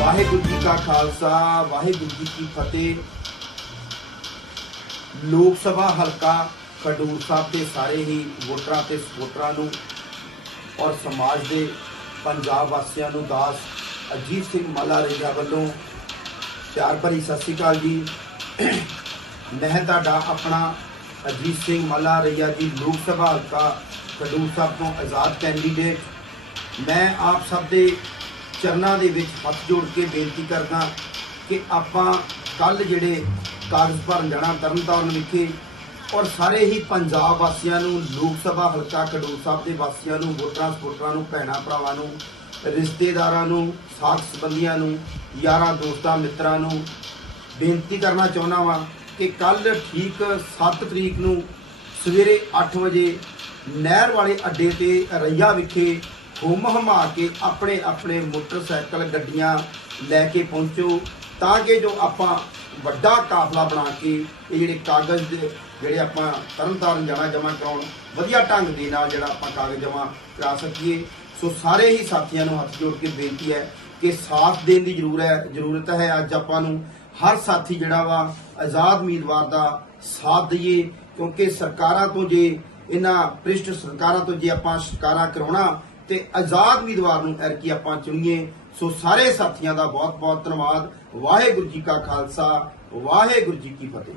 ਵਾਹਿਗੁਰੂ ਜੀ ਕਾ ਖਾਲਸਾ, ਵਾਹਿਗੁਰੂ ਜੀ ਕੀ ਫਤਿਹ। ਲੋਕ ਸਭਾ ਹਲਕਾ ਖਡੂਰ ਸਾਹਿਬ ਦੇ ਸਾਰੇ ਹੀ ਵੋਟਰਾਂ ਤੇ ਸਪੋਰਟਰਾਂ ਨੂੰ ਔਰ ਸਮਾਜ ਦੇ ਪੰਜਾਬ ਵਾਸੀਆਂ ਨੂੰ ਦਾਸ ਅਜੀਤ ਸਿੰਘ ਮਾਲਾ ਰੇਜਾ ਵੱਲੋਂ ਪਿਆਰ ਭਰੀ ਸਤਿ ਸ਼੍ਰੀ ਅਕਾਲ ਜੀ। ਮੈਂ ਤੁਹਾਡਾ ਆਪਣਾ ਅਜੀਤ ਸਿੰਘ ਮਾਲਾ ਰਈਆ ਜੀ, ਲੋਕ ਸਭਾ ਹਲਕਾ ਖਡੂਰ ਸਾਹਿਬ ਤੋਂ ਆਜ਼ਾਦ ਕੈਂਡੀਡੇਟ। ਮੈਂ ਆਪ ਸਭ ਦੇ ਚਰਨਾਂ ਦੇ ਵਿੱਚ ਹੱਥ ਜੋੜ ਕੇ ਬੇਨਤੀ ਕਰਦਾ ਕਿ ਆਪਾਂ ਕੱਲ ਜਿਹੜੇ ਕਾਗਜ਼ ਭਰਨ ਜਾਣਾ ਤਰਨਤਾਰਨ ਵਿਖੇ ਔਰ ਸਾਰੇ ਹੀ ਪੰਜਾਬ ਵਾਸੀਆਂ ਨੂੰ, ਲੋਕ ਸਭਾ ਹਲਕਾ ਖਡੂਰ ਸਾਹਿਬ ਦੇ ਵਾਸੀਆਂ ਨੂੰ, ਵੋਟਰਾਂ ਸਪੋਰਟਰਾਂ ਨੂੰ, ਭੈਣਾਂ, ਭਰਾਵਾਂ ਨੂੰ, ਰਿਸ਼ਤੇਦਾਰਾਂ ਨੂੰ ਸਾਥ ਸੰਬੰਧੀਆਂ ਨੂੰ, ਯਾਰਾਂ, ਦੋਸਤਾਂ, ਮਿੱਤਰਾਂ ਨੂੰ ਬੇਨਤੀ ਕਰਨਾ ਚਾਹੁੰਦਾ ਵਾਂ ਕਿ ਕੱਲ ਠੀਕ 7 ਤਰੀਕ ਨੂੰ ਸਵੇਰੇ 8 ਵਜੇ ਨਹਿਰ ਵਾਲੇ ਅੱਡੇ ਤੇ ਰਈਆ ਵਿਖੇ ਹੁਮ ਹਮਾ ਕੇ ਆਪਣੇ ਆਪਣੇ ਮੋਟਰਸਾਈਕਲ ਗੱਡੀਆਂ ਲੈ ਕੇ ਪਹੁੰਚੋ, ਤਾਂ ਕਿ ਜੋ ਆਪਾਂ ਵੱਡਾ ਕਾਫਲਾ ਬਣਾ ਕੇ, ਇਹ ਜਿਹੜੇ ਕਾਗਜ਼ ਦੇ ਜਿਹੜੇ ਆਪਾਂ ਤਰਨਤਾਰਨ ਜਾਣਾ ਜਮ੍ਹਾਂ ਕਰਾਉਣ, ਵਧੀਆ ਢੰਗ ਦੇ ਨਾਲ ਜਿਹੜਾ ਆਪਾਂ ਕਾਗਜ਼ ਜਮ੍ਹਾਂ ਕਰਾ ਸਕੀਏ। ਸੋ ਸਾਰੇ ਹੀ ਸਾਥੀਆਂ ਨੂੰ ਹੱਥ ਜੋੜ ਕੇ ਬੇਨਤੀ ਹੈ ਕਿ ਸਾਥ ਦੇਣ ਦੀ ਜ਼ਰੂਰ ਹੈ, ਜ਼ਰੂਰਤ ਹੈ। ਅੱਜ ਆਪਾਂ ਨੂੰ ਹਰ ਸਾਥੀ ਜਿਹੜਾ ਵਾ, ਆਜ਼ਾਦ ਉਮੀਦਵਾਰ ਦਾ ਸਾਥ ਦਈਏ, ਕਿਉਂਕਿ ਸਰਕਾਰਾਂ ਤੋਂ ਜੇ, ਇਹਨਾਂ ਭ੍ਰਿਸ਼ਟ ਸਰਕਾਰਾਂ ਤੋਂ ਜੇ ਆਪਾਂ ਸਰਕਾਰਾਂ ਕਰਾਉਣਾ ਤੇ ਆਜ਼ਾਦ ਉਮੀਦਵਾਰ ਨੂੰ ਐਰਕੀ ਆਪਾਂ ਚੁਣੀਏ। ਸੋ ਸਾਰੇ ਸਾਥੀਆਂ ਦਾ ਬਹੁਤ ਬਹੁਤ ਧੰਨਵਾਦ। ਵਾਹਿਗੁਰੂ ਜੀ ਕਾ ਖਾਲਸਾ, ਵਾਹਿਗੁਰੂ ਜੀ ਕੀ ਫਤਿਹ।